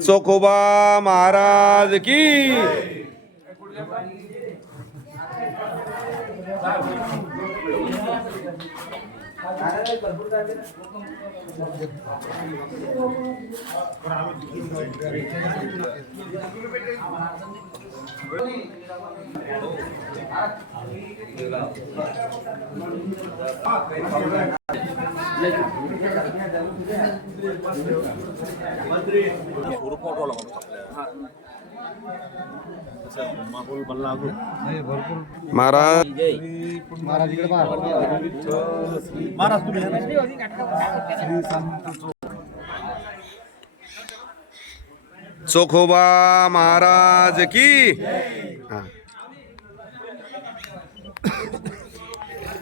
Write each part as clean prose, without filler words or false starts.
चोखोबा महाराज की महाराज चोखोबा महाराज की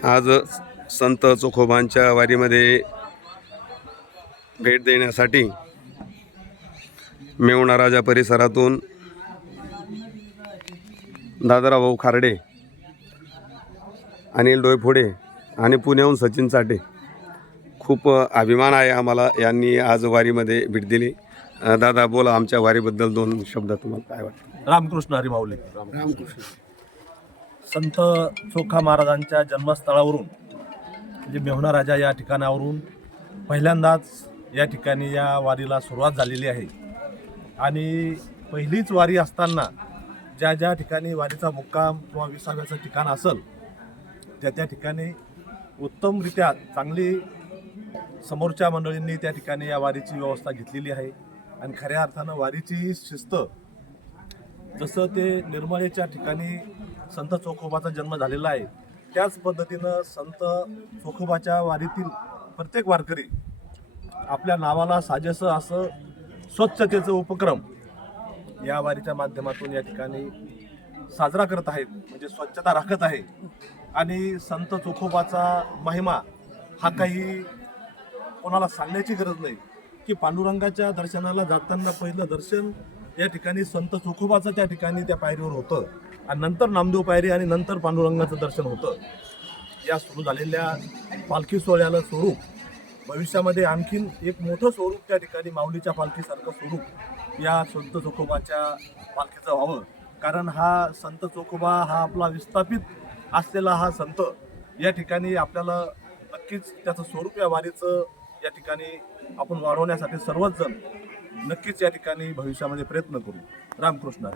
आज संत चोखोबांच्या वारीमध्ये भेट देण्यासाठी मेहुणा राजा परिसरातून दादाराव खार्डे, अनिल डोयफोडे आणि पुण्याहून सचिन चाटे, खूप अभिमान आहे आम्हाला यांनी आज वारीमध्ये भेट दिली. दादा बोला, आमच्या वारीबद्दल दोन शब्द तुम्हाला काय वाटतं? रामकृष्ण हरी माऊली. रामकृष्ण. संत चोखा महाराजांच्या जन्मस्थळावरून म्हणजे मेहुणा राजा या ठिकाणावरून पहिल्यांदाच या ठिकाणी या वारीला सुरुवात झालेली आहे. आणि पहिलीच वारी असताना ज्या ज्या ठिकाणी वारीचा मुक्काम किंवा विसाव्याचं ठिकाण असेल त्या त्या ठिकाणी उत्तमरित्या चांगली समोरच्या मंडळींनी त्या ठिकाणी या वारीची व्यवस्था घेतलेली आहे. आणि खऱ्या अर्थानं वारीची ही शिस्त, जसं ते निर्मळेच्या ठिकाणी संत चोखोबाचा जन्म झालेला आहे त्याच पद्धतीनं संत चोखोबाच्या वारीतील प्रत्येक वारकरी आपल्या नावाला साजेसं असं स्वच्छतेचं उपक्रम या वारीच्या माध्यमातून या ठिकाणी साजरा करत आहेत, म्हणजे स्वच्छता राखत आहे. आणि संत चोखोबाचा महिमा हा काही कोणाला सांगण्याची गरज नाही की पांडुरंगाच्या दर्शनाला जाताना पहिलं दर्शन या ठिकाणी संत चोखोबाचं त्या ठिकाणी त्या पायरीवर होतं आणि नंतर नामदेव पायरी आणि नंतर पांडुरंगाचं दर्शन होतं. या सुरू झालेल्या पालखी सोहळ्याला स्वरूप भविष्यामध्ये आणखीन एक मोठं स्वरूप त्या ठिकाणी माऊलीच्या पालखीसारखं स्वरूप या संत चोखोबाच्या पालखीचं व्हावं. कारण हा संत चोखोबा हा आपला विस्थापित असलेला हा संत या ठिकाणी आपल्याला नक्कीच त्याचं स्वरूप या वारीचं या ठिकाणी आपण वाढवण्यासाठी सर्वच जण नक्कीच या ठिकाणी भविष्यामध्ये प्रयत्न करू. रामकृष्ण.